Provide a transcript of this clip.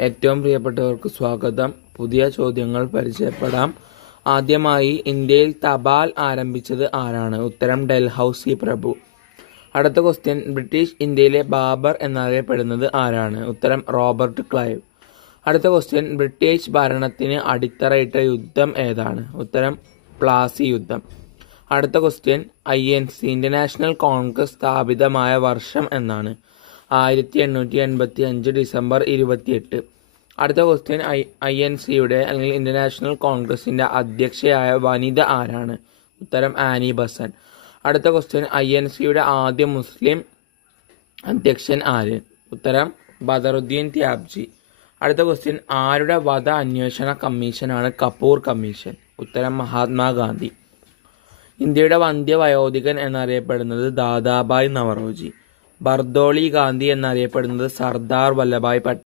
ഏറ്റവും പ്രിയപ്പെട്ടവർക്ക് സ്വാഗതം. പുതിയ ചോദ്യങ്ങൾ പരിചയപ്പെടാം. ആദ്യമായി ഇന്ത്യയിൽ തപാൽ ആരംഭിച്ചത് ആരാണ്? ഉത്തരം ഡൽഹൌസി പ്രഭു. അടുത്ത ക്വസ്റ്റ്യൻ, ബ്രിട്ടീഷ് ഇന്ത്യയിലെ ബാബർ എന്നറിയപ്പെടുന്നത് ആരാണ്? ഉത്തരം റോബർട്ട് ക്ലൈവ്. അടുത്ത ക്വസ്റ്റ്യൻ, ബ്രിട്ടീഷ് ഭരണത്തിന് അടിത്തറയിട്ട യുദ്ധം ഏതാണ്? ഉത്തരം പ്ലാസി യുദ്ധം. അടുത്ത ക്വസ്റ്റ്യൻ, INC ഇന്റർനാഷണൽ കോൺഗ്രസ് സ്ഥാപിതമായ വർഷം എന്നാണ്? 1885 ഡിസംബർ 28. അടുത്ത ക്വസ്റ്റ്യൻ, INCയുടെ അല്ലെങ്കിൽ ഇന്റർനാഷണൽ കോൺഗ്രസിന്റെ അധ്യക്ഷയായ വനിത ആരാണ്? ഉത്തരം ആനി ബസന്റ്. അടുത്ത ക്വസ്റ്റ്യൻ, INCയുടെ ആദ്യ മുസ്ലിം അധ്യക്ഷൻ ആര്? ഉത്തരം ബദറുദ്ദീൻ ത്യാബ്ജി. അടുത്ത ക്വസ്റ്റ്യൻ, ആരുടെ വധ അന്വേഷണ കമ്മീഷനാണ് കപൂർ കമ്മീഷൻ? ഉത്തരം മഹാത്മാഗാന്ധി. ഇന്ത്യയുടെ വന്ധ്യവയോധികൻ എന്നറിയപ്പെടുന്നത് ദാദാഭായ് നവറോജി. ബർദോളി ഗാന്ധി എന്നറിയപ്പെടുന്നത് സർദാർ വല്ലഭായ് പട്ടേൽ.